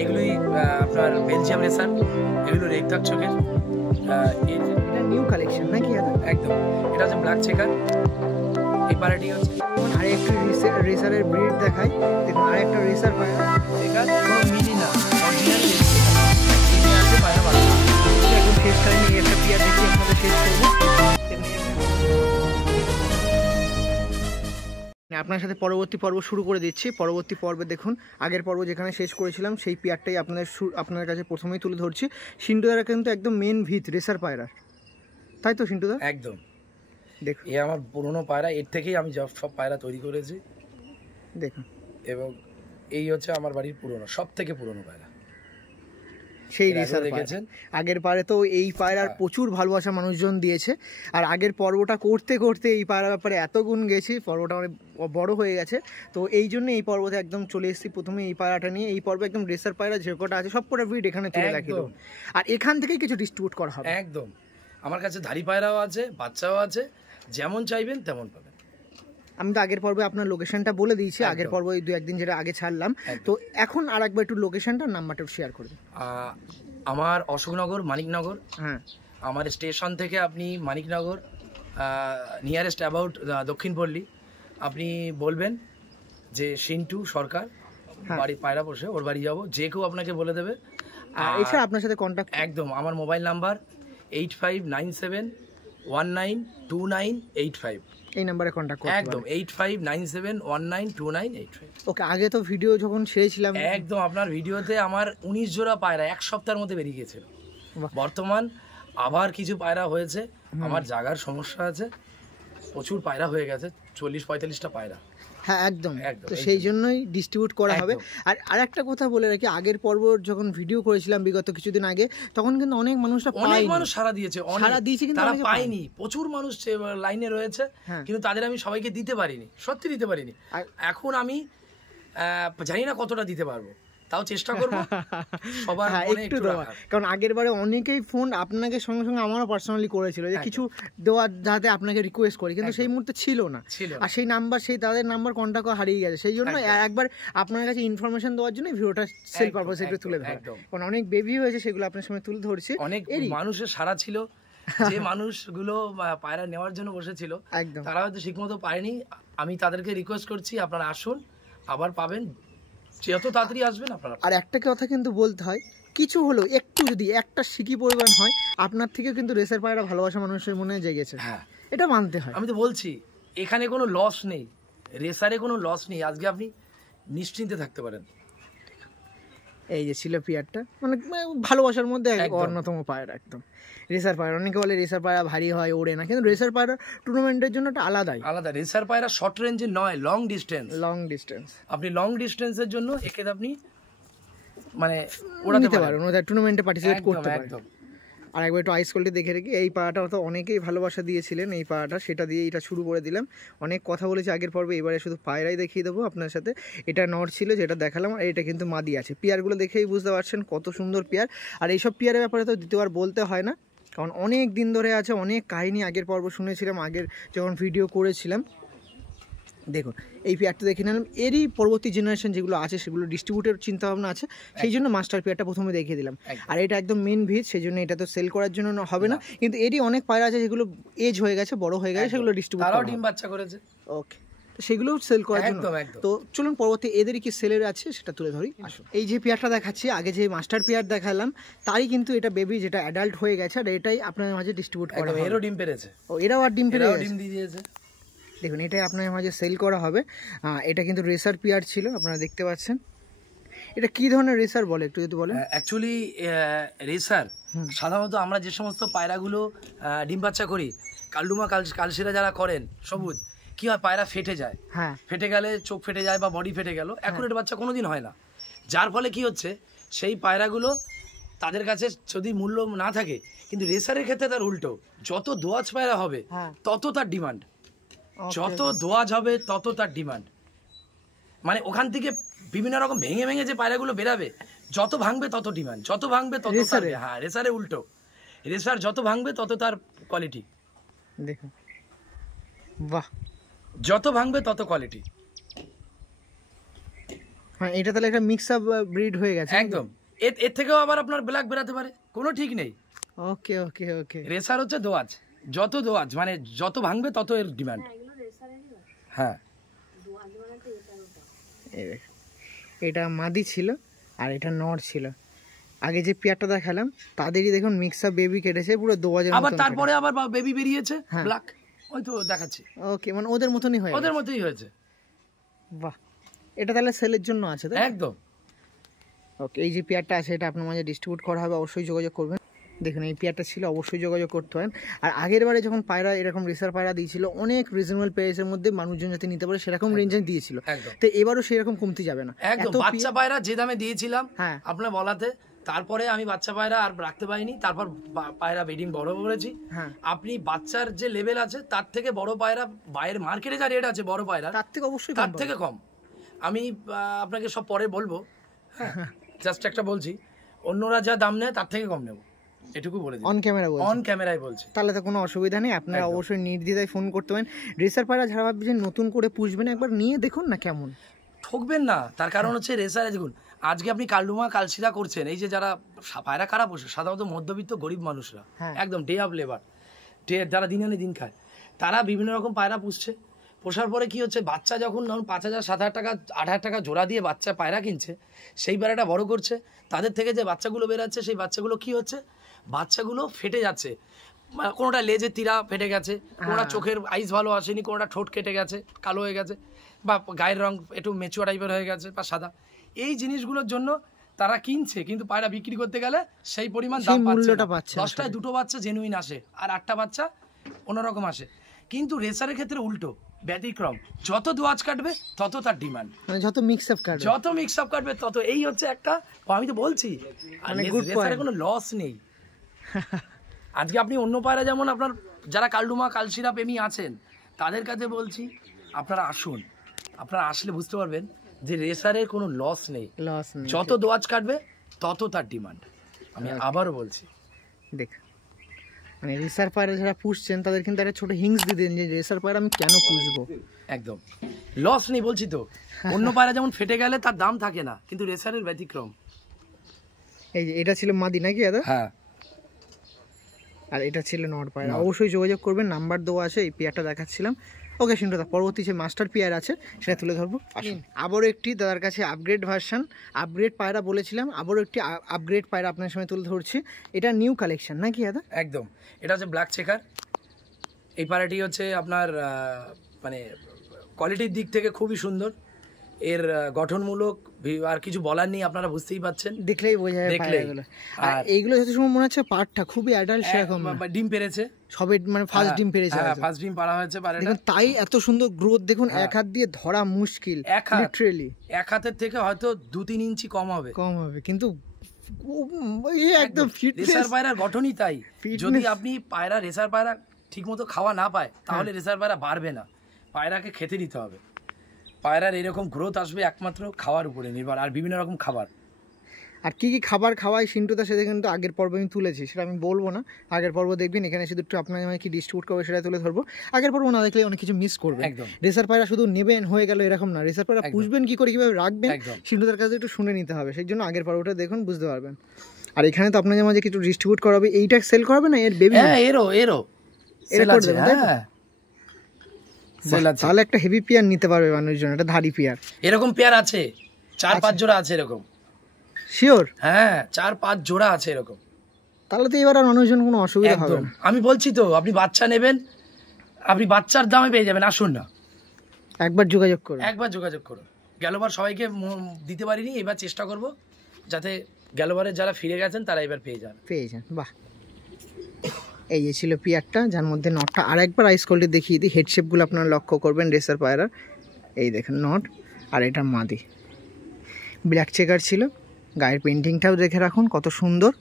এগুলোই আপনার Belgium racer, এগুলো রেগদার চোখের। এটা নিউ কালেকশন নাকি দাদা? একদম, এটা হচ্ছে ব্ল্যাক চেকার। এই পায়রাটি হচ্ছে আরেকটা রেসারের ব্রিড দেখাই। দেখুন আরেকটা রেসার পায়রা, চেকার, কোনো মিনি না, অরিজিনাল আছে পায়রা ভালো। একদম শেষ টাইমে একটা পিয়ার দেখি আপনাদের শেষ করবো। আপনার সাথে পরবর্তী পর্ব শুরু করে দিচ্ছি। পরবর্তী পর্বে দেখুন আগের পর্ব যেখানে শেষ করেছিলাম সেই পিয়ারটাই আপনাদের কাছে প্রথমেই তুলে ধরছি। সিন্টুদারা কিন্তু একদম মেন ভিত রেসার পায়রার, তাই তো সিন্টুদা? একদম। দেখুন এ আমার পুরনো পায়রা, এর থেকেই আমি সব পায়রা তৈরি করেছি। দেখুন, এবং এই হচ্ছে আমার বাড়ির পুরনো, সব থেকে পুরনো পায়রা। সেই রেসার দেখেছেন আগের পায়রা তো এই পায়রার প্রচুর ভালোবাসা মানুষজন দিয়েছে। আর আগের পর্বটা করতে করতে এই পায়রার ব্যাপারে এত গুণ গেছি, পর্বটা অনেক বড় হয়ে গেছে। তো এই জন্য এই পর্বতে একদম চলে এসেছি প্রথমে এই পায়রাটা নিয়ে। এই পর্বে একদম রেসার পায়রা যে কটা আছে সব কটা ভিড এখানে তুলে রাখি দেবো, আর এখান থেকেই কিছু ডিস্ট্রিবিউট করা হবে। একদম, আমার কাছে ধাড়ি পায়রাও আছে, বাচ্চাও আছে, যেমন চাইবেন তেমন পাবেন। আমি তো আগের পর্বে আপনার লোকেশনটা বলে দিয়েছি, আগের পর্বে ওই 2-1 দিন যেটা আগে ছাড়লাম। তো এখন আর একবার একটু লোকেশনটা নাম্বারটা শেয়ার করবেন। আমার অশোকনগর, মানিকনগর। হ্যাঁ, আমার স্টেশন থেকে আপনি মানিকনগর নিয়ারেস্ট অ্যাবাউট দক্ষিণপল্লী, আপনি বলবেন যে সিন্টু সরকার বাড়ি পায়রা বসে, ওর বাড়ি যাবো, যে কেউ আপনাকে বলে দেবে। এছাড়া আপনার সাথে কন্ট্যাক্ট একদম, আমার মোবাইল নাম্বার 8597192985, এই নাম্বারে কন্ট্যাক্ট করতে একদম 8597192985। ওকে, আগে তো ভিডিও যখন ছেড়েছিলাম একদম আপনার ভিডিওতে আমার 19 জোড়া পায়রা এক সপ্তাহের মধ্যে বেরিয়ে গেছিল। বর্তমান আবার কিছু পায়রা হয়েছে, আমার জায়গার সমস্যা আছে, প্রচুর পায়রা হয়ে গেছে, 40-45টা পায়রা। হ্যাঁ একদম, তো সেই জন্যই ডিস্ট্রিবিউট করা হবে। আর আরেকটা কথা বলে রাখি, আগের পর্ব যখন ভিডিও করেছিলাম বিগত কিছুদিন আগে, তখন কিন্তু অনেক মানুষরা অনেক মানুষ সাড়া দিয়েছে, কিন্তু তারা পায়নি। প্রচুর মানুষ লাইনে রয়েছে, কিন্তু তাদের আমি সবাইকে দিতে পারিনি, সত্যি দিতে পারিনি। এখন আমি জানি না কতটা দিতে পারবো, তাও চেষ্টা করবো সবার একটু দেওয়ার। কারণ আগের বারে অনেকেই ফোন আপনাকে সঙ্গে সঙ্গে আমারও পার্সোনালি করেছিল যে কিছু দেওয়ার, যাতে আপনাকে রিকোয়েস্ট করি, কিন্তু সেই মুহূর্তে ছিল না। আর সেই নাম্বার, সেই তাদের নাম্বার কন্ট্যাক্ট হারিয়ে গেছে। সেই জন্য একবার আপনার কাছে ইনফরমেশন দেওয়ার জন্য ভিডিওটা সেল পারপাসে একটু তুলে ধরা। কারণ অনেক বেবি হয়েছে, সেগুলো আপনার সঙ্গে তুলে ধরছি। অনেক মানুষের সাড়া ছিল, যে মানুষগুলো পায়রা নেওয়ার জন্য বসেছিল তারা হয়তো ঠিকমতো পায়নি। আমি তাদেরকে রিকোয়েস্ট করছি, আপনারা আসুন, আবার পাবেন, যত তাড়াতাড়ি আসবেন আপনারা। আর একটা কথা কিন্তু বলতে হয়, কিছু হলো একটু যদি একটা সিকি পরিমাণ হয়, আপনার থেকে কিন্তু রেসার পায়রা ভালোবাসা মানুষের মনে জেগেছে, হ্যাঁ এটা মানতে হয়। আমি তো বলছি এখানে কোনো লস নেই, রেসারে কোনো লস নেই, আজকে আপনি নিশ্চিন্তে থাকতে পারেন। এই যে ছিল পিয়ারটা, মানে ভালোবাসার মধ্যে অন্যতম পায়রা, একদম রেসার পায়রা। অনেকে বলে রেসার পায়রা ভারী হয়, ওড়ে না, কিন্তু রেসার পায়রা টুর্নামেন্টের জন্য একটা আলাদা। রেসার পায়রা শর্ট রেঞ্জে নয়, লং ডিস্টেন্স। আপনি লং ডিস্টেন্সের জন্য একে আপনি মানে ওড়াতে পারেন, টুর্নামেন্টে পার্টিসিপেট করতে পারেন। আর একবার একটু আইস কোয়ালিটি দেখে রেখে, এই পাড়াটা তো অনেকেই ভালোবাসা দিয়েছিলেন এই পাড়াটা, সেটা দিয়ে এটা শুরু করে দিলাম। অনেক কথা বলেছি আগের পর্বে, এবারে শুধু পায়রাই দেখিয়ে দেবো আপনার সাথে। এটা নর ছিল যেটা দেখালাম, আর এটা কিন্তু মাদি আছে। পেয়ারগুলো দেখেই বুঝতে পারছেন কত সুন্দর পেয়ার। আর এইসব পেয়ারের ব্যাপারে তো দ্বিতীয়বার বলতে হয় না, কারণ অনেক দিন ধরে আছে, অনেক কাহিনী আগের পর্ব শুনেছিলাম, আগের যখন ভিডিও করেছিলাম। দেখুন এই পেয়ারটা দেখে নিলাম, এরই পরবর্তী জেনারেশন যেগুলো আছে সেগুলো ডিস্ট্রিবিউটের চিন্তাভাবনা আছে, সেই জন্য মাস্টার পেয়ারটা প্রথমে দেখিয়ে দিলাম। আর এটা একদম মেন ভিত, সেই জন্য এটা তো সেল করার জন্য হবে না, কিন্তু এরই অনেক পায়রা আছে যেগুলো এজ হয়ে গেছে, বড় হয়ে গেছে, সেগুলো ডিস্ট্রিবিউট তারাও ডিম বাচ্চা করেছে। ওকে, তো সেগুলোও সেল করার জন্য। তো চলুন পরবর্তী এদেরই কি সেলের আছে সেটা তুলে ধরি। আসুন, এই যে পেয়ারটা দেখাচ্ছি, আগে যে মাস্টার পেয়ার দেখালাম তারই কিন্তু এটা বেবি, যেটা অ্যাডাল্ট হয়ে গেছে, আর এটাই আপনার মাঝে ডিস্ট্রিবিউট করা হবে। এরও ডিম পেরেছে, এরাও আর ডিম পেরে ডিম দিয়েছে। দেখুন এটাই আপনার মাঝে সেল করা হবে। এটা কিন্তু রেসার পেয়ার ছিল, আপনারা দেখতে পাচ্ছেন। এটা কি ধরনের রেসার বলে একটু যদি বলেন। অ্যাকচুয়ালি রেসার সাধারণত আমরা যে সমস্ত পায়রাগুলো ডিম বাচ্চা করি, কালডুমা কালশিরা যারা করেন সবুজ, কি হয় পায়রা ফেটে যায়, ফেটে গেলে চোখ ফেটে যায় বা বডি ফেটে গেল, অ্যাকুরেট বাচ্চা কোনোদিন হয় না। যার ফলে কি হচ্ছে, সেই পায়রাগুলো তাদের কাছে যদি মূল্য না থাকে, কিন্তু রেসারের ক্ষেত্রে তার উল্টো, যত দোয়াজ পায়রা হবে তত তার ডিমান্ড, যত দোয়াজ হবে তত তার ডিমান্ড। মানে ওখান থেকে বিভিন্ন রকম ভেঙে ভেঙে যে পায়রাগুলো বেরাবে, যত ভাঙবে তত ডিমান্ড, যত ভাঙবে তত। হ্যাঁ, রেসারে উল্টো, রেসার যত ভাঙবে তত তার কোয়ালিটি। দেখুন বাহ, যত ভাঙবে তত কোয়ালিটি। হ্যাঁ, এটা তাহলে একটা মিক্স আপ ব্রিড হয়ে গেছে একদম। এর থেকেও আবার আপনার ব্ল্যাক বেরাতে পারে, কোনো ঠিক নেই। ওকে ওকে ওকে। রেসার হচ্ছে দোয়াজ, যত দোয়াজ মানে যত ভাঙবে তত এর ডিমান্ড। হ্যাঁ, এটা মাদি ছিল আর এটা নর ছিল। আগে যে পেয়ারটা দেখালাম তাদেরই দেখুন মিক্স আপ বেবি কেটেছে পুরো দোয়াজের মতো, আবার তারপরে আবার বেবি বেরিয়েছে ব্ল্যাক, ওই তো দেখাচ্ছি। ওকে, মানে ওদের মতনই হয়েছে, ওদের মতই হয়েছে। বাহ, এটা তাহলে সেলের জন্য আছে তাই? একদম। ওকে, এই যে পেয়ারটা আছে এটা আপনার মাঝে ডিস্ট্রিবিউট করা হবে, অবশ্যই যোগাযোগ করবেন। দেখুন এই পেয়ারটা ছিল, অবশ্যই যোগাযোগ করতে পারেন। আর আগের বারে যখন পায়রা এরকম রেসার পায়রা দিয়েছিল অনেক রিজনেবল প্রাইসের মধ্যে মানুষজন যাতে নিতে পারে সেরকম রেঞ্জে দিয়েছিল, তো এবারও সেরকম কমতে যাবে না। একদম বাচ্চা পায়রা যে দামে দিয়েছিলাম আপনার বলাতে, তারপরে আমি বাচ্চা পায়রা আর রাখতে পারিনি, তারপর পায়রা ব্রিডিং বড় করেছি। আপনি বাচ্চার যে লেভেল আছে তার থেকে বড় পায়রা বাইরের মার্কেটে যা রেট আছে বড় পায়রা তার থেকে অবশ্যই তার থেকে কম। আমি আপনাকে সব পরে বলবো, জাস্ট একটা বলছি, অন্যরা যা দাম নেয় তার থেকে কম নেব, এটুকু বলে দিই। অন ক্যামেরা বলছি, অন ক্যামেরায় বলছি। তাহলে তো কোনো অসুবিধা নেই, আপনারা অবশ্যই নির্দ্বিধায় ফোন করতে পারেন। রেসার পায়রা যারা ভাবছেন নতুন করে পুষবেন একবার নিয়ে দেখুন না কেমন, ঠকবেন না। তার কারণ হচ্ছে রেসারে দেখুন, আজকে আপনি কালডুমা কালশিরা করছেন, এই যে যারা পায়রা কারা পোষে সাধারণত মধ্যবিত্ত গরিব মানুষরা, একদম ডে অফ লেবার, যারা দিন আনে দিন খায়, তারা বিভিন্ন রকম পায়রা পুষছে। পোষার পরে কি হচ্ছে, বাচ্চা যখন 5,000 7,000 টাকা 8,000 টাকা জোড়া দিয়ে বাচ্চা পায়রা কিনছে, সেই পায়রাটা বড় করছে, তাদের থেকে যে বাচ্চাগুলো বেরাচ্ছে সেই বাচ্চাগুলো কি হচ্ছে, বাচ্চাগুলো ফেটে যাচ্ছে। কোনোটা লেজে তীরা ফেটে গেছে, কোনোটা চোখের আইস ভালো আসেনি, কোনোটা ঠোঁট কেটে গেছে, কালো হয়ে গেছে, বা গায়ের রং একটু মেচুয়া টাইপের হয়ে গেছে বা সাদা। এই জিনিসগুলোর জন্য তারা কিনছে, কিন্তু পায়রা বিক্রি করতে গেলে সেই পরিমাণ দাম পাচ্ছে। 10টায় 2টো বাচ্চা জেনুইন আসে আর 8টা বাচ্চা অন্যরকম আসে। কিন্তু রেসারের ক্ষেত্রে উল্টো, ব্যতিক্রম, যত দোয়াজ কাটবে তত তার ডিমান্ড, যত মিক্স আপ কাটবে তত। এই হচ্ছে একটা, আমি তো বলছি রেসারে কোনো লস নেই। আজকে আপনি অন্য পায়রা যেমন আপনার যারা কালডুমা কালশিরা প্রেমী আছেন তাদের কাছে বলছি, আপনারা আসুন, আপনারা আসলে বুঝতে পারবেন যে রেসারের কোনো লস নেই, যত দোয়াজ কাটবে তত তার ডিমান্ড। আমি আবারও বলছি, দেখ মানে রেসার পায়রা যারা পুষছেন তাদের কিন্তু একটা ছোট হিংস দিয়ে দেন যে রেসার পায়রা আমি কেন পুষবো। একদম লস নেই বলছি তো। অন্য পায়রা যেমন ফেটে গেলে তার দাম থাকে না, কিন্তু রেসারের ব্যতিক্রম। এই যে এটা ছিল মাদি নাকি দাদা? হ্যাঁ, আর এটা ছিল নর পায়রা। অবশ্যই যোগাযোগ করবেন, নাম্বার দেওয়া আছে, এই পেয়ারটা দেখাচ্ছিলাম। ওকে সিন্টুদা, পরবর্তী যে মাস্টার পেয়ার আছে সেটা তুলে ধরবো। আবারও একটি দাদার কাছে আপগ্রেড ভার্সন, আপগ্রেড পায়রা বলেছিলাম, আবারও একটি আপগ্রেড পায়রা আপনার সামনে তুলে ধরছি। এটা নিউ কালেকশন নাকি দাদা? একদম, এটা হচ্ছে ব্ল্যাক চেকার। এই পায়রাটি হচ্ছে আপনার মানে কোয়ালিটির দিক থেকে খুবই সুন্দর, এর গঠনমূলক আর কিছু বলার নেই, আপনারা বুঝতেই পাচ্ছেন, দেখলেই বোঝা যায় পায়রাগুলো। আর এইগুলো যত সময় মনে হচ্ছে পাটটা খুবই অ্যাডাল্ট, সেরকম ডিম পেরেছে সবে, মানে ফার্স্ট ডিম পেরেছে, ফার্স্ট ডিম পাড়া হয়েছে পায়রাটা। তাই এত সুন্দর গ্রোথ দেখুন, এক হাত দিয়ে ধরা মুশকিল, লিটারালি এক হাতের থেকে হয়তো 2-3 ইঞ্চি কম হবে, কিন্তু একদম রেসার পায়রার গঠনই তাই। যদি আপনি পায়রা রেসার পায়রা ঠিকমতো খাওয়া না পায় তাহলে রেসার পায়রা বাড়বে না, পায়রাকে খেতে দিতে হবে। পায়রার এরকম গ্রোথ আসবে একমাত্র খাওয়ার উপরে নির্ভর, আর বিভিন্ন রকম খাবার। আর কি কি খাবার খাওয়ায় সিন্টুদার সাথে কিন্তু আগের পর্ব আমি তুলেছি, সেটা আমি বলবো না, আগের পর্ব দেখবেন, এখানে শুধু একটু আপনার কি ডিস্ট্রিবিউট করবে সেটা তুলে ধরবো। আগের পর্ব না দেখলে অনেক কিছু মিস করবে। রেসার পায়রা শুধু নেবেন হয়ে গেল এরকম না, রেসার পায়রা পুষবেন কি করে, কিভাবে রাখবেন, সিন্টুদার কাছে একটু শুনে নিতে হবে, সেই জন্য আগের পর্বটা দেখুন, বুঝতে পারবেন। আর এখানে তো আপনাদের মাঝে কিছু ডিস্ট্রিবিউট করাবে, এইটা সেল করাবে না, এর বেবি এরও তাহলে একটা হেভি পেয়ার নিতে পারবে মানুষজন, একটা ধারি পেয়ার। এরকম পেয়ার আছে 4-5 জোড়া আছে এরকম, শিওর? হ্যাঁ 4-5 জোড়া আছে এরকম। তাহলে তো এবার আর মানুষজন কোনো অসুবিধা হবে না। আমি বলছি তো, আপনি বাচ্চা নেবেন, আপনি বাচ্চার দামে পেয়ে যাবেন, আসুন না, একবার যোগাযোগ করুন। গেলবার সবাইকে দিতে পারিনি, এবার চেষ্টা করব যাতে গেলবারের যারা ফিরে গেছেন তারা এবার পেয়ে যান। বাহ, এই যে ছিল পেয়ারটা, যার মধ্যে নটটা আর একবার আইস কোল্ডে দেখিয়ে দিই, হেডশেপগুলো আপনারা লক্ষ্য করবেন রেসার পায়রার। এই দেখেন নট, আর এটা মাদি, ব্ল্যাক চেকার ছিল, গায়ের পেন্টিংটাও দেখে রাখুন কত সুন্দর।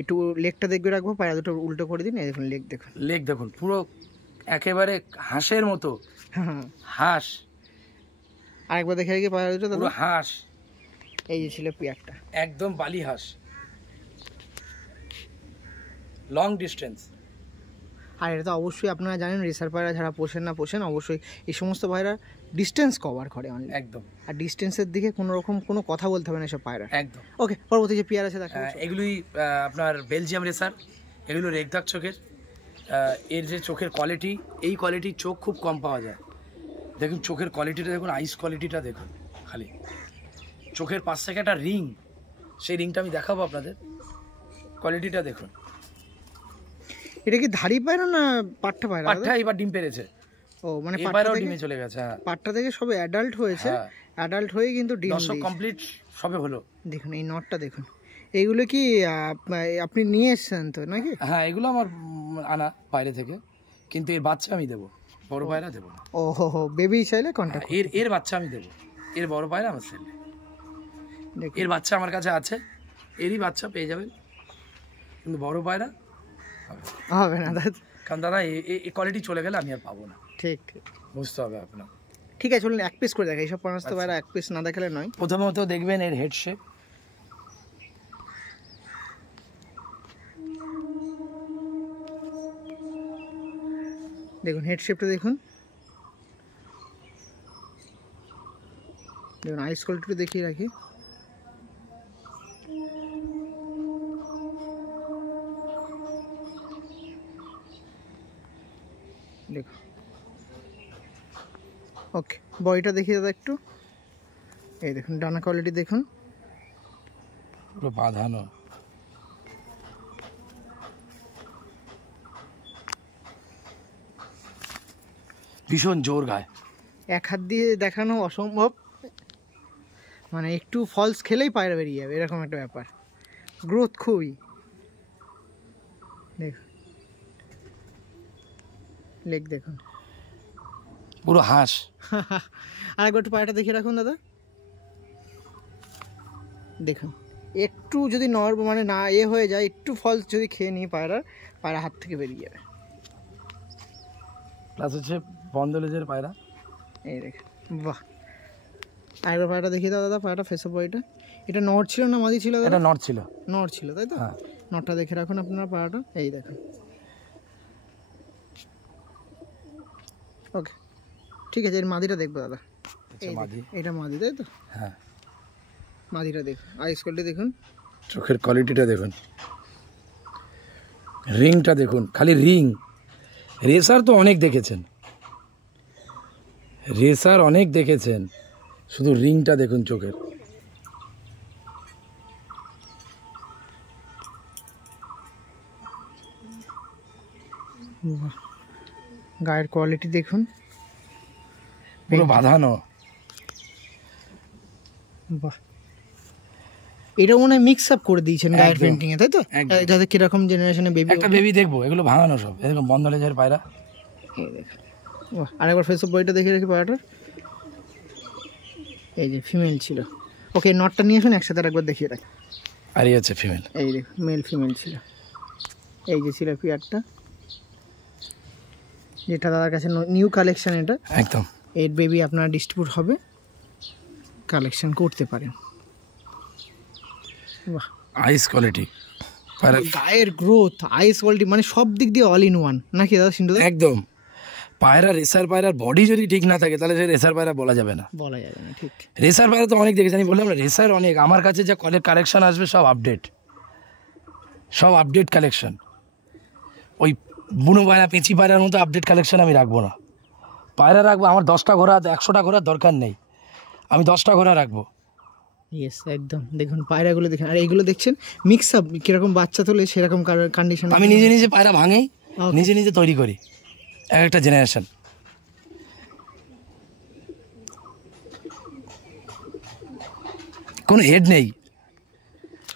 একটু লেগটা দেখবে রাখবো, পায়রা দুটো উল্টো করে দিন, এই দেখুন লেগ দেখুন পুরো একেবারে হাঁসের মতো, হাঁস। আরেকবার দেখে রাখি পায়রা দুটো, পুরো হাঁস। এই যে ছিল পেয়ারটা, একদম বালি হাঁস, লং ডিস্টেন্স। আর এটা তো অবশ্যই আপনারা জানেন, রেসার পায়রা যারা পোষেন অবশ্যই এই সমস্ত পায়রা ডিস্টেন্স কভার করে অনলি একদম। আর ডিস্টেন্সের দিকে কোনো রকম কোনো কথা বলতে হবে না এসব পায়রা। একদম। ওকে, পরবর্তী যে পেয়ার আছে দেখা এগুলোই আপনার বেলজিয়াম রেসার, এগুলো রেগদাগ চোখের। এর যে চোখের কোয়ালিটি, এই কোয়ালিটির চোখ খুব কম পাওয়া যায়। দেখুন চোখের কোয়ালিটিটা দেখুন, আইস কোয়ালিটিটা দেখুন, খালি চোখের পাশ থেকে একটা রিং, সেই রিংটা আমি দেখাবো আপনাদের, কোয়ালিটিটা দেখুন। এটা কি ধাড়ি পায়রা না পাট্টা পায়রা? পাট্টা এবার ডিম পেরেছে। ও মানে এবারও ডিমে চলে গেছে। হ্যাঁ, পাট্টা থেকে সবে অ্যাডাল্ট হয়েছে, অ্যাডাল্ট হয়ে কিন্তু ডিম দর্শক কমপ্লিট সবে হলো। দেখুন এই নটটা দেখুন। এইগুলো কি আপনি নিয়ে এসেছেন তো নাকি? হ্যাঁ, এগুলো আমার আনা বাইরে থেকে, কিন্তু এর বাচ্চা আমি দেবো, বড় পায়রা দেবো না। ও হো হো, বেবি চাইলে কন্ট্যাক্ট। এর বাচ্চা আমি দেবো, এর বড় পায়রা আমার ছেলে। এর বাচ্চা আমার কাছে আছে, এরই বাচ্চা পেয়ে যাবেন, কিন্তু বড় পায়রা হবে না দাদা, কারণ দাদা এই কোয়ালিটি চলে গেলে আমি আর পাবো না। ঠিক, বুঝতে হবে আপনার। ঠিক আছে, চলুন এক পিস করে দেখা, এইসব সমস্ত পায়রা এক পিস না দেখালে নয়। প্রথমত দেখবেন এর হেড শেপ, দেখুন হেড শেপটা দেখুন, দেখুন আইস কোয়ালিটি দেখিয়ে রাখি। দেখুন, ওকে, বডিটা দেখিয়ে দাদা একটু। এই দেখুন ডানা কোয়ালিটি দেখুন, পুরো বাঁধানো। ভীষণ জোর গায়, এক হাত দিয়ে দেখানো অসম্ভব, মানে একটু ফলস খেলেই পায়রা বেরিয়ে যাবে, এরকম একটা ব্যাপার। গ্রোথ খুবই, দেখুন লেগ দেখুন, পুরো হাঁস। আর একবার একটু পায়রাটা দেখিয়ে রাখুন দাদা। দেখুন একটু যদি মানে না হয়ে যায়, একটু ফলস যদি খেয়ে নিই পায়রা হাত থেকে বেরিয়ে যাবে। প্লাস হচ্ছে বন্ধ লেজের পায়রা। এই দেখুন, বাহ। আরেকবার পায়রাটা দেখিয়ে দাও দাদা, পায়রাটা ফেস অফ বডিটা। এটা নট ছিল না মাদি ছিল? এটা নট ছিল। নট ছিল, তাই তো? নটটা দেখে রাখুন আপনারা পায়রাটা, এই দেখুন। ওকে, ঠিক আছে, এর মাদিটা দেখবো দাদা। এটা মাদি, তাই তো? হ্যাঁ, মাদিটা দেখুন, আইস কোয়ালিটি দেখুন, চোখের কোয়ালিটিটা দেখুন, রিংটা দেখুন, খালি রিং। রেসার তো অনেক দেখেছেন, রেসার অনেক দেখেছেন, শুধু রিংটা দেখুন চোখের। গায়ের কোয়ালিটি দেখুন, পুরো বাঁধানো। বাহ, এটা মনে হয় মিক্স আপ করে দিয়েছেন গায়ের পেন্টিং এ, তাই তো? যাতে কিরকম জেনারেশনে বেবি, একটা বেবি দেখবো, এগুলো ভাঙানো সব, এরকম বন্ধ লেজের পায়রা। বাহ, আরেকবার ফেস অফ বডিটা দেখে রাখি পায়রাটার। এই যে ফিমেল ছিল। ওকে, নটটা নিয়ে আসুন একসাথে একবার দেখিয়ে রাখি। আর এই হচ্ছে ফিমেল। এই দেখুন মেল ফিমেল ছিল, এই যে ছিল পেয়ারটা, যেটা দাদার কাছে নিউ কালেকশন। এটা একদম, এর বেবি আপনার ডিস্ট্রিবিউট হবে, কালেকশন করতে পারেন। বাহ, আইস কোয়ালিটি, গায়ের গ্রোথ, আইস কোয়ালিটি, মানে সব দিক দিয়ে অল ইন ওয়ান, নাকি দাদা সিন্ধু? একদম। পায়রা, রেসার পায়রার বডি যদি ঠিক না থাকে তাহলে সেই রেসার পায়রা বলা যাবে না, বলা যাবে না, ঠিক। রেসার পায়রা তো অনেক দেখেছি, আমি বললাম না, রেসার অনেক। আমার কাছে যা কালেকশন আসবে সব আপডেট, সব আপডেট কালেকশন। ওই বুনো পায়রা, পেঁচি পায়রার মতো আপডেট কালেকশন আমি রাখবো না। পায়রা রাখবো, আমার 10টা ঘোড়া 100টা ঘোড়ার দরকার নেই, আমি 10টা ঘোড়া রাখবো। ইয়েস, একদম। দেখুন পায়রাগুলো দেখেন, আর এইগুলো দেখছেন মিক্স আপ, কিরকম বাচ্চা তোলে সেরকম কন্ডিশন। আমি নিজে নিজে পায়রা ভাঙেই, নিজে নিজে তৈরি করি, এক একটা জেনারেশন। কোনো হেড নেই,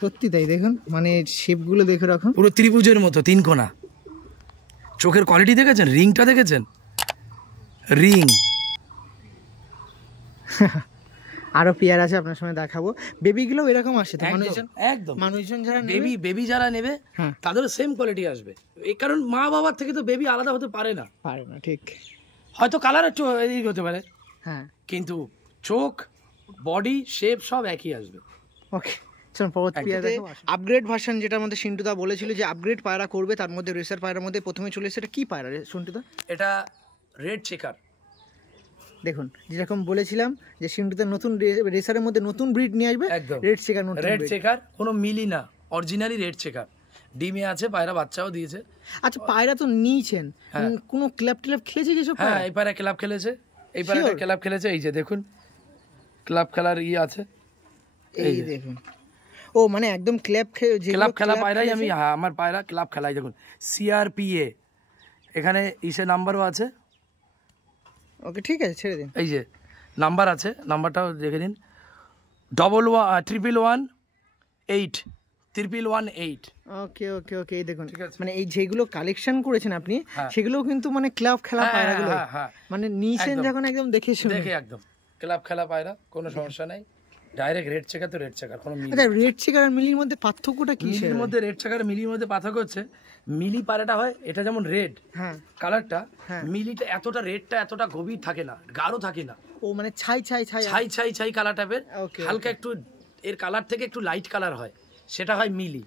সত্যি তাই। দেখুন মানে শেপগুলো দেখে রাখুন, পুরো ত্রিভুজের মতো, 3 কোণা। চোখের কোয়ালিটি দেখেছেন, রিংটা দেখেছেন, রিং। আরো পেয়ার আছে আপনার সঙ্গে দেখাবো। বেবিগুলো এরকম আসে তো মানুষজন, একদম। মানুষজন যারা বেবি যারা নেবে তাদেরও সেম কোয়ালিটি আসবে, এই কারণ মা বাবার থেকে তো বেবি আলাদা হতে পারে না, ঠিক। হয়তো কালার একটু এদিক হতে পারে, হ্যাঁ, কিন্তু চোখ, বডি, শেপ সব একই আসবে। ওকে, চলুন পরবর্তী পেয়ার দেখো। আপগ্রেড ভার্সন, যেটা আমাদের সিন্টুদা বলেছিল যে আপগ্রেড পায়রা করবে, তার মধ্যে রেসার পায়রার মধ্যে প্রথমে চলে এসেছে। এটা কি পায়রা রে সিন্টুদা? এটা রেড চেকার। দেখুন যেরকম বলেছিলাম যে সিন্টুতে নতুন রেসারের মধ্যে নতুন ব্রিড নিয়ে আসবে, রেড চেকার। নতুন রেড চেকার কোনো মিলি না, অরিজিনালি রেড চেকার। ডিমে আছে, পায়রা বাচ্চাও দিয়েছে। আচ্ছা পায়রা তো নিয়েছেন, কোনো ক্লাব টেলাব খেলেছে কিছু? হ্যাঁ এই পায়রা ক্লাব খেলেছে, এই পায়রাটা ক্লাব খেলেছে। এই যে দেখুন ক্লাব খেলার আছে, এই দেখুন। ও মানে একদম ক্লাব খেলা পায়রাই আমি, আমার পায়রা ক্লাব খেলাই। দেখুন CRPA এখানে নাম্বারও আছে। ওকে ঠিক আছে, ছেড়ে দিন। এই যে নাম্বার আছে, নাম্বারটাও দেখে দিন, 11118। ওকে ওকে ওকে, এই দেখুন মানে এই যেগুলো কালেকশন করেছেন আপনি সেগুলো কিন্তু মানে ক্লাব খেলা পায়রাগুলো, মানে নিছেন যখন একদম দেখে একদম ক্লাব খেলা পায়রা, কোনো সমস্যা নাই। ডাইরেক্ট রেড চেকার তো রেড চেকার, কোনো মিলি। আচ্ছা রেড চেকার আর মিলির মধ্যে পার্থক্যটা কি? মিলির মধ্যে রেড চেকার মিলির মধ্যে পার্থক্য হচ্ছে, মিলি পায়রাটা হয় এটা যেমন রেড কালারটা, মিলিটা এতটা রেডটা এতটা গভীর থাকে না, গাঢ় থাকে না। ও মানে ছাই ছাই ছাই ছাই ছাই ছাই কালার টাইপের, হালকা একটু এর কালার থেকে একটু লাইট কালার হয়, সেটা হয় মিলি।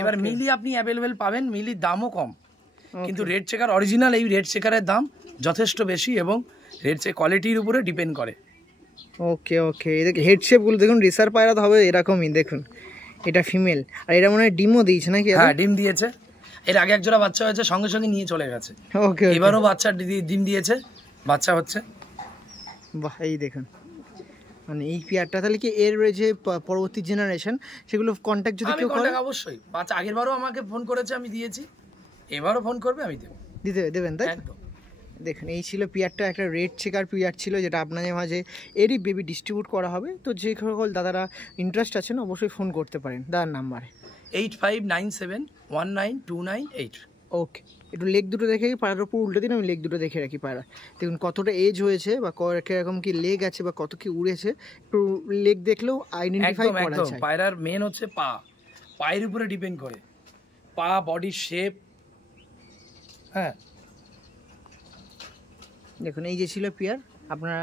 এবার মিলি আপনি অ্যাভেলেবেল পাবেন, মিলির দামও কম, কিন্তু রেড চেকার অরিজিনাল এই রেড চেকারের দাম যথেষ্ট বেশি এবং রেড চেক কোয়ালিটির উপরে ডিপেন্ড করে। ওকে ওকে, এই হেড শেপগুলো দেখুন, রেসার পায়রা তো হবে এরকমই। দেখুন এটা ফিমেল, আর এটা মনে হয় ডিমও দিয়েছে নাকি? হ্যাঁ ডিম দিয়েছে, এর আগে একজোড়া বাচ্চা হয়েছে, সঙ্গে সঙ্গে নিয়ে চলে গেছে। ওকে, এবারও বাচ্চা ডিম দিয়েছে, বাচ্চা হচ্ছে। বাহ, এই দেখুন মানে এই পেয়ারটা তাহলে কি এর যে পরবর্তী জেনারেশন সেগুলো কন্ট্যাক্ট যদি কেউ করে? অবশ্যই, বাচ্চা আগেরবারও আমাকে ফোন করেছে, আমি দিয়েছি, এবারও ফোন করবে, আমি দেবো, দেবেন তাই? একদম। দেখুন এই ছিল পেয়ারটা, একটা রেড চেকার পেয়ার ছিল যেটা আপনাদের মাঝে এরই বেবি ডিস্ট্রিবিউট করা হবে। তো যে সকল দাদারা ইন্টারেস্ট আছেন অবশ্যই ফোন করতে পারেন দাদার নাম্বারে 8597192998। ওকে, একটু লেগ দুটো দেখে পায়রার উপর উল্টে দিন, আমি লেগ দুটো দেখে রাখি পায়রা। দেখুন কতটা এজ হয়েছে বা কিরকম কি লেগ আছে বা কত কি উড়েছে, একটু লেগ দেখলেও আইডেন্টিফাই করা যায়। পায়রার মেন হচ্ছে পায়ের উপরে ডিপেন্ড করে, পা, বডি শেপ। হ্যাঁ দেখুন এই যে ছিল পেয়ার, আপনারা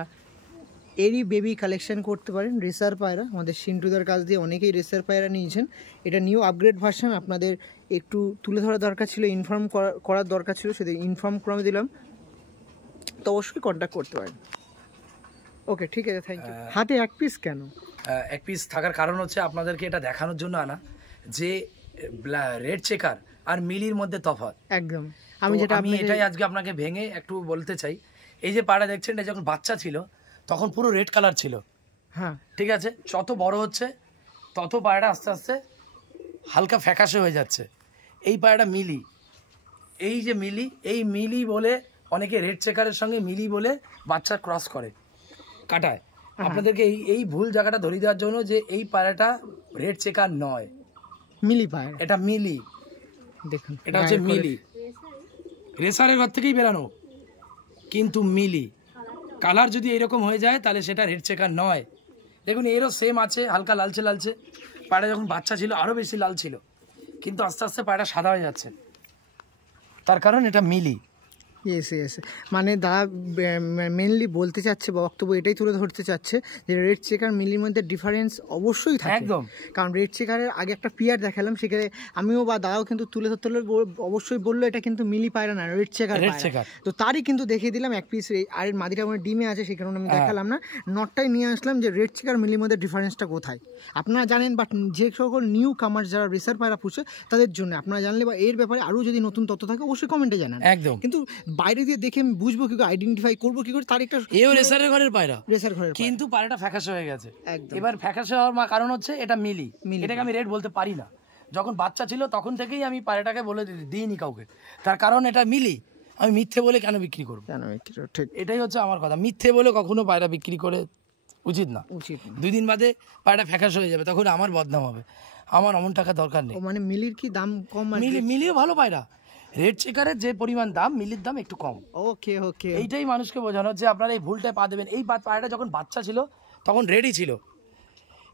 এরই বেবি কালেকশন করতে পারেন। রেসার পায়রা আমাদের সিন্টুদার কাছ দিয়ে অনেকেই রেসার পায়রা নিয়েছেন, এটা নিউ আপগ্রেড ভার্সন। আপনাদের একটু তুলে ধরা দরকার ছিল, ইনফর্ম করার দরকার ছিল, সেটা ইনফর্ম করে দিলাম। তো অবশ্যই কন্ট্যাক্ট করতে পারেন। ওকে ঠিক আছে, থ্যাংক ইউ। হাতে এক পিস কেন? এক পিস থাকার কারণ হচ্ছে আপনাদেরকে এটা দেখানোর জন্য আনা যে রেড চেকার আর মিলির মধ্যে তফাৎ। একদম, আমি এটাই আজকে আপনাকে ভেঙে একটু বলতে চাই। এই যে পায়রা দেখছেন, এটা যখন বাচ্চা ছিল তখন পুরো রেড কালার ছিল। হ্যাঁ ঠিক আছে, যত বড় হচ্ছে তত পায়রা আস্তে আস্তে হালকা ফ্যাকাশে হয়ে যাচ্ছে। এই পায়রাটা মিলি, এই যে মিলি, এই মিলি বলে অনেকে রেড চেকারের সঙ্গে মিলি বলে বাচ্চা ক্রস করে, কাটায়। আপনাদেরকে এই ভুল জায়গাটা ধরিয়ে দেওয়ার জন্য যে এই পায়রাটা রেড চেকার নয়, মিলি পায়রা, এটা মিলি। দেখুন এটা হচ্ছে মিলি, রেসারের ঘর থেকেই বেরানো, কিন্তু মিলি। কালার যদি এরকম হয়ে যায় তাহলে সেটা রেড চেকার নয়। দেখুন এরও সেম আছে, হালকা লালচে লালচে। পায়রা যখন বাচ্চা ছিল আরও বেশি লাল ছিল, কিন্তু আস্তে আস্তে পায়রা সাদা হয়ে যাচ্ছে, তার কারণ এটা মিলি। ইয়েস, মানে দাদা মেনলি বলতে চাচ্ছে বা বক্তব্য এটাই তুলে ধরতে চাচ্ছে যে রেড চেকার মিলির মধ্যে ডিফারেন্স অবশ্যই থাকে একদম। কারণ রেড চেকারের আগে একটা পিয়ার দেখালাম, সেখানে আমিও বা দাদাও কিন্তু তুলে ধরতে অবশ্যই বললো এটা কিন্তু মিলি পায়রা না, রেড চেকার। তো তারই কিন্তু দেখিয়ে দিলাম এক পিস, আর মাদিটা আমার ডিমে আছে সেই কারণে আমি দেখালাম না, নটটাই নিয়ে আসলাম যে রেড চেকার মিলির মধ্যে ডিফারেন্সটা কোথায় আপনারা জানেন। বাট যে সকল নিউ কামার্স যারা রেসার পায়রা পুষে তাদের জন্য আপনারা জানলে বা এর ব্যাপারে আরও যদি নতুন তথ্য থাকে অবশ্যই কমেন্টে জানান। একদম, কিন্তু বাইরে দিয়ে দেখে আমি বুঝবো কি করে, আইডেন্টিফাই করবো কি করে, তার একটা রেসারের ঘরের পায়রা, রেসার ঘরের, কিন্তু পায়রাটা ফ্যাকাশে হয়ে গেছে। এবার ফ্যাকাশে হওয়ার কারণ হচ্ছে এটা মিলি, এটাকে আমি রেড বলতে পারি না। যখন বাচ্চা ছিল তখন থেকেই আমি পায়রাটাকে বলে দিইনি কাউকে, তার কারণ এটা মিলি। আমি মিথ্যে বলে কেন বিক্রি করবো? ঠিক, এটাই হচ্ছে আমার কথা। মিথ্যে বলে কখনো পায়রা বিক্রি করে উচিত না। 2 দিন বাদে পায়রা ফ্যাকাশে হয়ে যাবে, তখন আমার বদনাম হবে। আমার অমন টাকা দরকার নেই। মানে মিলির কি দাম কম? মিলিও ভালো পায়রা, রেড চেকারের যে পরিমাণ দাম মিলির দাম একটু কম। ওকে, এইটাই মানুষকে বোঝানো যে আপনারা এই ভুলটায় পা দেবেন। এই পায়রাটা যখন বাচ্চা ছিল তখন রেডি ছিল,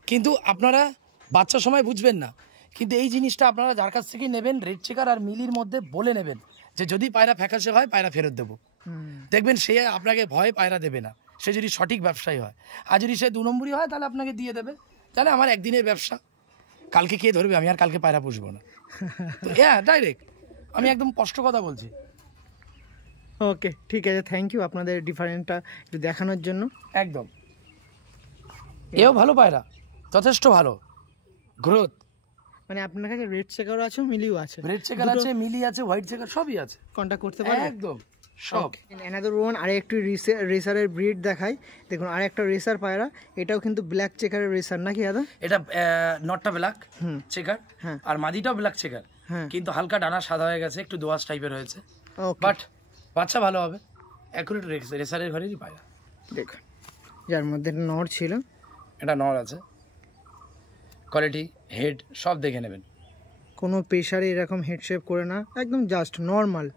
কিন্তু আপনারা বাচ্চার সময় বুঝবেন না। কিন্তু এই জিনিসটা আপনারা যার কাছ থেকে নেবেন রেড চেকার আর মিলির মধ্যে বলে নেবেন যে যদি পায়রা ফ্যাকাশে হয় পায়রা ফেরত দেবো। দেখবেন সে আপনাকে ভয় পায়রা দেবে না, সে যদি সঠিক ব্যবসায়ী হয়। আর যদি সে 2 নম্বরই হয় তাহলে আপনাকে দিয়ে দেবে, তাহলে আমার একদিনের ব্যবসা, কালকে কে ধরবে? আমি আর কালকে পায়রা পুষবো না। তো ডাইরেক্ট আমি একদম স্পষ্ট কথা বলছি। ওকে ঠিক আছে, থ্যাংক ইউ আপনাদের ডিফারেন্টটা একটু দেখানোর জন্য। একদম, এও ভালো পায়রা, যথেষ্ট ভালো গ্রোথ। মানে আপনার কাছে রেড চেকারও আছে, মিলিও আছে? রেড চেকার আছে, মিলি আছে, হোয়াইট চেকার সবই আছে, কন্টাক্ট করতে পারেন একদম সব। অ্যানাদার ওয়ান, আর একটু রেসারের ব্রিড দেখাই। দেখুন আর একটা রেসার পায়রা, এটাও কিন্তু ব্ল্যাক চেকারের রেসার নাকি দাদা? এটা নটটা ব্ল্যাক চেকার, আর মাদিটাও ব্ল্যাক চেকার, কিন্তু হালকা ডানা সাদা হয়ে গেছে, একটু দোয়াশ টাইপের হয়েছে, বাট বাচ্চা ভালো হবে। অ্যাকুরেট রেসারের ঘরেরই পায়রা। দেখুন যার মধ্যে নর ছিল, এটা নর আছে, কোয়ালিটি হেড সব দেখে নেবেন। কোনো প্রেশারে এরকম হেড শেপ করে না, একদম জাস্ট নর্মাল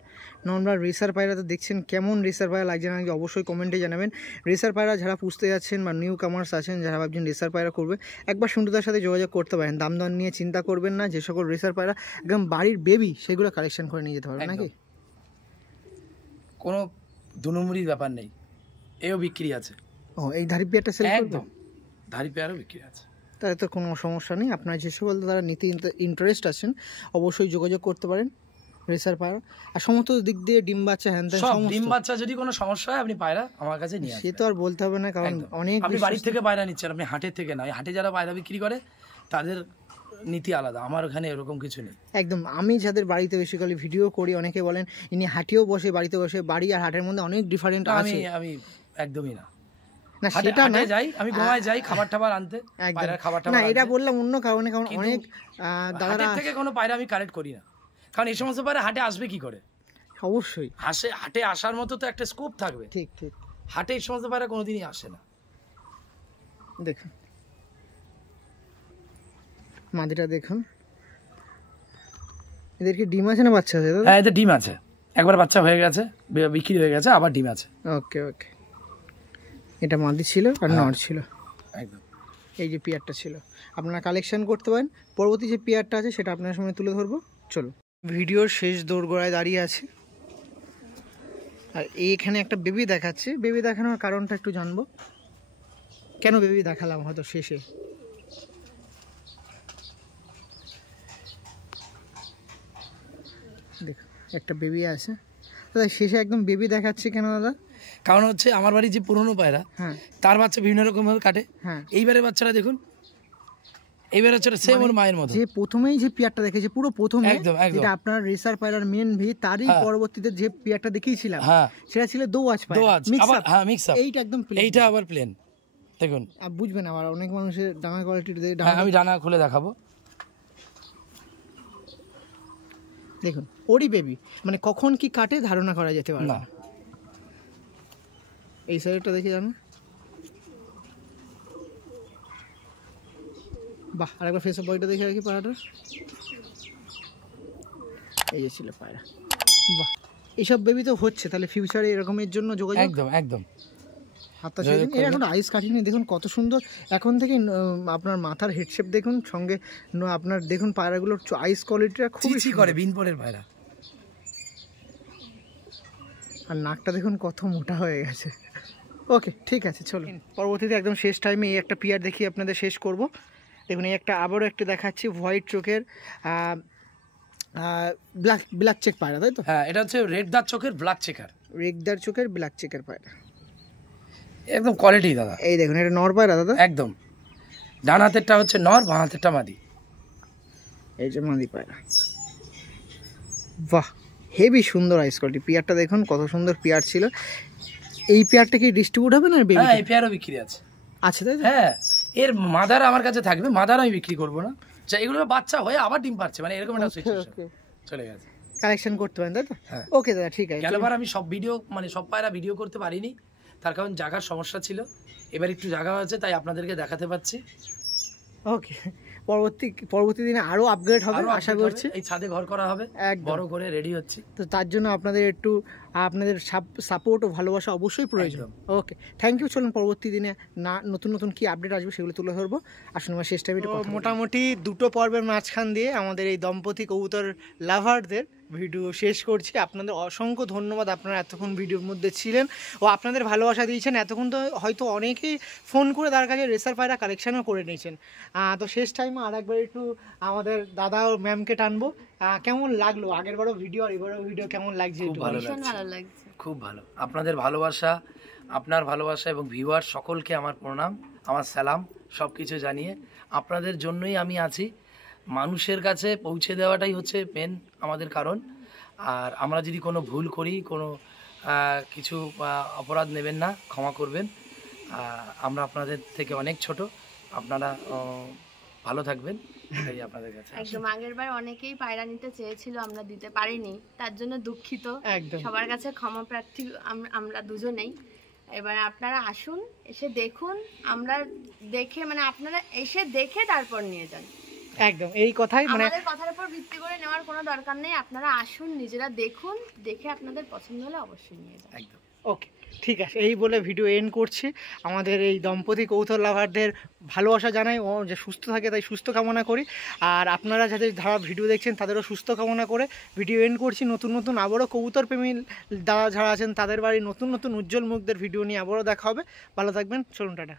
রেসার পায়রা। তো দেখছেন কেমন রেসার পায়রা লাগছে না অবশ্যই কমেন্টে জানাবেন। রেসার পায়রা যারা পুষতে যাচ্ছেন বা নিউ কামার্স আছেন, যারা ভাবছেন রেসার পায়রা করবে, একবার সন্টুদার সাথে যোগাযোগ করতে পারেন। দাম দর নিয়ে চিন্তা করবেন না, যে সকল রেসার পায়রা একদম বাড়ির বেবি সেগুলো কালেকশন করে নিয়ে যেতে পারবেন নাকি, কোনো দু নম্বরই ব্যাপার নেই। এও বিক্রি আছে। ও এই ধারি পেয়ারটা সেল করবে? একদম, ধারি পেয়ারও বিক্রি আছে, তাহলে তো কোনো সমস্যা নেই। আপনারা যে সকল তারা নিতে ইন্টারেস্ট আছেন অবশ্যই যোগাযোগ করতে পারেন রেসার পায়রা। আর সমস্ত দিক দিয়ে ডিম বাচ্চা হ্যান সব ডিম বাচ্চা, যদি কোনো সমস্যা হয় আপনি পায়রা আমার কাছে নিয়ে আসবেন। সে তো আর বলতে হবে না, কারণ অনেক আপনি বাড়ি থেকে পায়রা নিচ্ছেন, আপনি হাটের থেকে নয়। হাটে যারা পায়রা বিক্রি করে তাদের নীতি আলাদা, আমার ওখানে এরকম কিছু নেই। একদম, আমি যাদের বাড়িতে বেসিক্যালি ভিডিও করি, অনেকে বলেন ইনি হাটেও বসে, বাড়িতে বসে। বাড়ি আর হাটের মধ্যে অনেক ডিফারেন্ট আছে। আমি একদমই না, না সেটা না, যাই আমি গোয়ায় যাই খাবার টাবার আনতে, পায়রার খাবার টাবার না এটা বললাম অন্য কারণে, কারণ অনেক দাদারা থেকে কোনো পায়রা আমি কালেক্ট করি না, কারণ এই সমস্ত পায়রা হাটে আসবে কি করে? অবশ্যই হাটে আসার মতো তো একটা স্কোপ থাকবে। ঠিক ঠিক, হাটে এই সমস্ত পায়রা কোনোদিনই আসে না। দেখুন মাদিটা দেখুন, এদের কি ডিম আছে না বাচ্চা আছে? হ্যাঁ এদের ডিম আছে, একবার বাচ্চা হয়ে গেছে, বিক্রি হয়ে গেছে, আবার ডিম আছে। ওকে ওকে, এটা মাদি ছিল আর নর ছিল একদম। এই যে পেয়ারটা ছিল, আপনারা কালেকশন করতে পারেন। পরবর্তী যে পেয়ারটা আছে সেটা আপনার সামনে তুলে ধরবো। চলো, ভিডিওর শেষ দোরগোড়ায় দাঁড়িয়ে আছে, আর এইখানে একটা বেবি দেখাচ্ছে। বেবি দেখানোর কারণটা একটু জানবো, কেন বেবি দেখালাম হয়তো শেষে। দেখো একটা বেবি আছে দাদা, শেষে একদম বেবি দেখাচ্ছে কেন দাদা? কারণ হচ্ছে আমার বাড়ি যে পুরনো পায়রা, তার বাচ্চা বিভিন্ন রকম ভাবে কাটে। এইবারে বাচ্চাটা দেখুন, এইবারে বাচ্চাটা সেম ওর মায়ের মতো। যে প্রথমেই যে পেয়ারটা দেখেছে, পুরো প্রথমে যেটা আপনার রেসার পায়রার মেন ভি, তারই পরবর্তীতে যে পেয়ারটা দেখিয়েছিলাম সেটা ছিল দোয়াজ পায়রা, মিক্স আপ। এইটা একদম প্লেন, এইটা আবার প্লেন। দেখুন বুঝবেন, আবার অনেক মানুষের ডানা কোয়ালিটি, আমি ডানা খুলে দেখাবো। দেখুন ওরই বেবি, মানে কখন কি কাটে ধারণা করা যেতে পারে না। এই সাইডটা দেখে জানো, বাহ। আরেকবার ফেস অফ বডিটা দেখে রাখি পায়রাটার, এই যে ছিল পায়রা, বাহ। এইসব বেবি তো হচ্ছে, তাহলে ফিউচারে এরকমের জন্য যোগাযোগ। একদম একদম। এর এখন আইস কাটিনি, দেখুন কত সুন্দর এখন থেকে। আপনার মাথার হেডশেপ দেখুন, সঙ্গে আপনার দেখুন পায়রাগুলোর আইস কোয়ালিটিটা খুবই করে, বিনপরের পায়রা। আর নাকটা দেখুন কত মোটা হয়ে গেছে। ওকে ঠিক আছে, চলুন পরবর্তীতে একদম শেষ টাইমে এই একটা পিয়ার দেখিয়ে আপনাদের শেষ করব। দেখুন এই একটা আবারও একটা দেখাচ্ছি, হোয়াইট চোখের ব্ল্যাক চেক পায়রা, তাই তো? হ্যাঁ, এটা হচ্ছে রেড দার চোখের ব্ল্যাক চেকার, রেডদার চোখের ব্ল্যাক চেকের পায়রা, একদম কোয়ালিটি দাদা। এই দেখুন এটা নর পায়রা দাদা, একদম। ডান হাতেরটা হচ্ছে নর, বাঁ হাতেরটা মাদি। এই যে মাদি পায়রা, বাহ হেভি সুন্দর আইস কোয়ালিটি। পেয়ারটা দেখুন কত সুন্দর পেয়ার ছিল। এই পেয়ারটা কি ডিস্ট্রিবিউট হবে না? হ্যাঁ এই পেয়ারও বিক্রি আছে, আছে তাই? হ্যাঁ, এর মাদার আমার কাছে থাকবে, মাদার আমি বিক্রি করবো না। এগুলো বাচ্চা হয়ে আবার ডিম পাচ্ছে, মানে এরকম একটা সিচুয়েশন চলে গেছে। কালেকশন করতে পারেন তাই তো? ওকে দাদা ঠিক আছে। গেলবার আমি সব ভিডিও, মানে সব পায়রা ভিডিও করতে পারিনি, তার কারণ জায়গার সমস্যা ছিল। এবার একটু জায়গা আছে, তাই আপনাদেরকে দেখাতে পাচ্ছি। ওকে, পরবর্তী দিনে আরো আপগ্রেড হবে আশা করছি। এই ছাদে ঘর করা হবে, বড় করে রেডি হচ্ছে, তো তার জন্য আপনাদের একটু সাপোর্ট ও ভালোবাসা অবশ্যই প্রয়োজন। Okay thank you. চলুন পরবর্তী দিনে নতুন কি আপডেট আসবে সেগুলো তুলে ধরবো। আসুন আমার শেষ টাইমে মোটামুটি দুটো পর্বের মাঝখান দিয়ে আমাদের এই দম্পতি কবুতর লাভারদের ভিডিও শেষ করছি। আপনাদের অসংখ্য ধন্যবাদ, আপনারা এতক্ষণ ভিডিওর মধ্যে ছিলেন ও আপনাদের ভালোবাসা দিয়েছেন। এতক্ষণ তো হয়তো অনেকেই ফোন করে তার কাছে রেসার পায়রা কালেকশানও করে নিয়েছেন। তো শেষ টাইমে আর একবার একটু আমাদের দাদা ও ম্যামকে টানবো। কেমন লাগলো আগেরবারও ভিডিও আর এবারও ভিডিও কেমন লাগছে? ভীষণ ভালো লাগছে। খুব ভালো। আপনাদের ভালোবাসা, আপনার ভালোবাসা এবং ভিউয়ার সকলকে আমার প্রণাম, আমার সালাম সব কিছু জানিয়ে, আপনাদের জন্যই আমি আছি। মানুষের কাছে পৌঁছে দেওয়াটাই হচ্ছে মেন আমাদের কারণ। আর আমরা যদি কোনো ভুল করি, কোনো কিছু অপরাধ নেবেন না, ক্ষমা করবেন। আমরা আপনাদের থেকে অনেক ছোট, আপনারা ভালো থাকবেন, এটাই আপনাদের কাছে। একদম, আগের বার অনেকেই পায়রা নিতে চেয়েছিল, আমরা দিতে পারিনি, তার জন্য দুঃখিত। সবার কাছে ক্ষমা প্রার্থী আমরা দুজনেই। এবার আপনারা আসুন, এসে দেখুন, আমরা দেখে মানে আপনারা এসে দেখে তারপর নিয়ে যান। একদম এই কথাই, মানে আমাদের কথার উপর ভিত্তি করে নেওয়ার কোনো দরকার নেই। আপনারা আসুন, নিজেরা দেখুন, দেখে আপনাদের পছন্দ হলে অবশ্যই নিয়ে যান। একদম। ওকে, ঠিক আছে, এই বলে ভিডিও এন্ড করছি। আমাদের এই দম্পতি কবুতর লাভারদের ভালোবাসা জানাই, ও যে সুস্থ থাকে তাই সুস্থ কামনা করি। আর আপনারা যাদের যারা ভিডিও দেখছেন তাদেরও সুস্থ কামনা করে ভিডিও এন্ড করছি। নতুন নতুন আবারও কবুতর প্রেমী যারা আছেন তাদের বাড়ি নতুন নতুন উজ্জ্বল মুখদের ভিডিও নিয়ে আবারও দেখা হবে। ভালো থাকবেন, চলুন টাটা।